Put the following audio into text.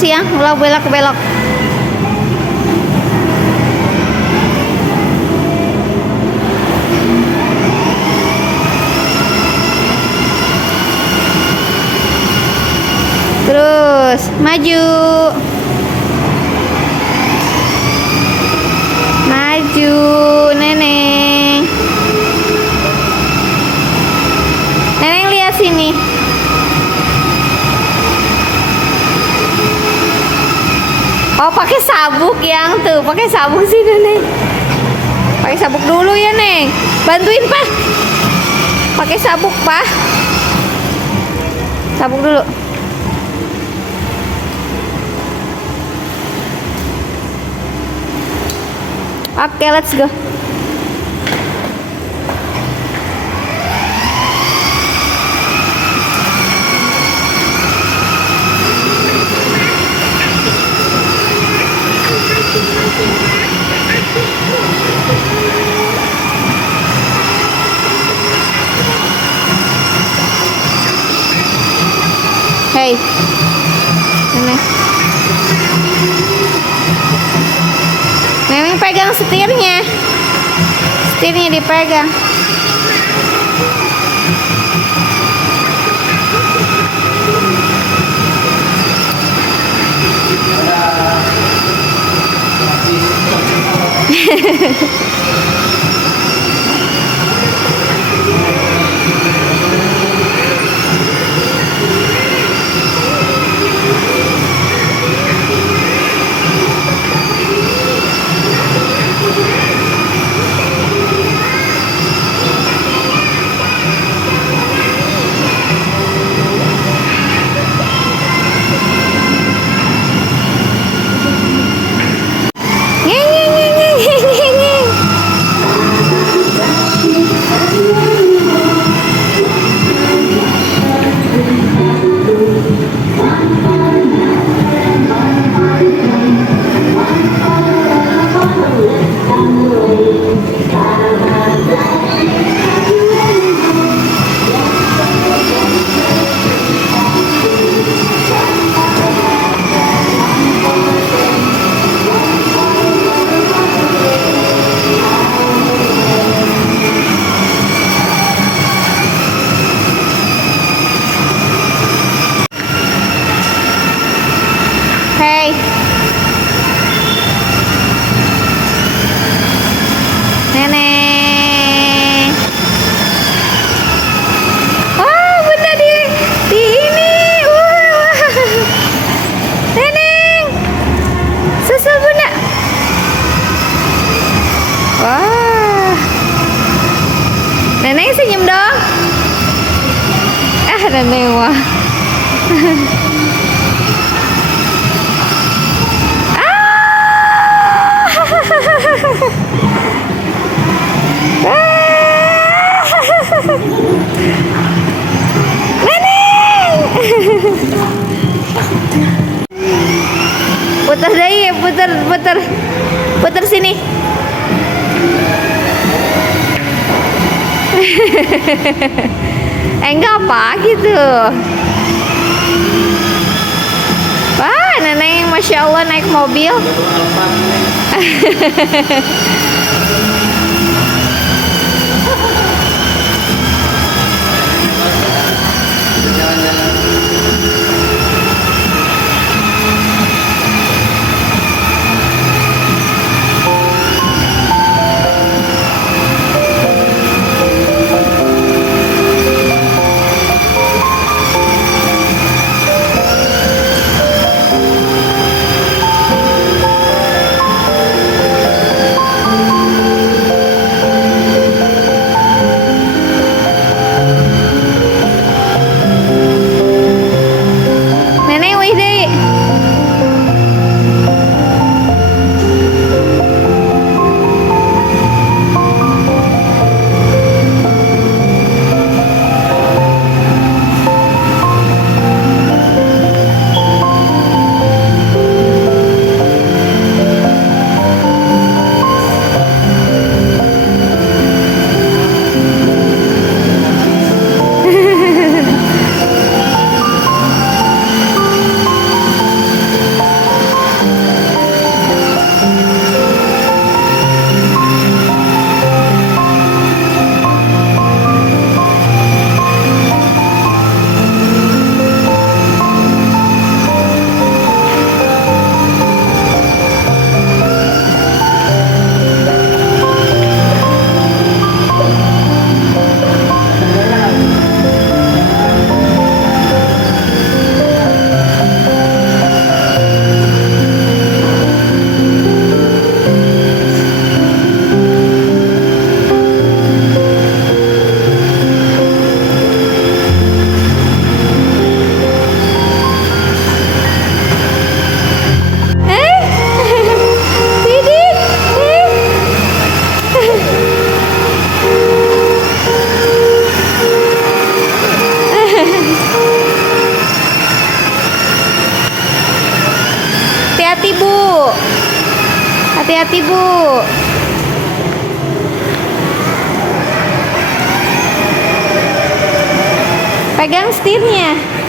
terus ya, belok. Terus maju. Maju, Neneng. Neneng lihat sini. Oh, pakai sabuk yang tuh, pakai sabuk sih, Neneng. Pakai sabuk dulu ya, Neng. Bantuin, Pak. Pakai sabuk, Pak. Sabuk dulu. Oke, let's go. Hey, Neneng. Neneng pegang setirnya. Setirnya dipegang. Hey, Nenek. Oh, bunda di ini. Wah. Neneng, susul bunda. Wah. Neneng senyum dong. Neneng wah. Neneng. Putar deh, putar sini. Enggak apa gitu. Wah, Neneng Masya Allah naik mobil. Hati-hati, Bu. Hati-hati, Bu. Pegang setirnya.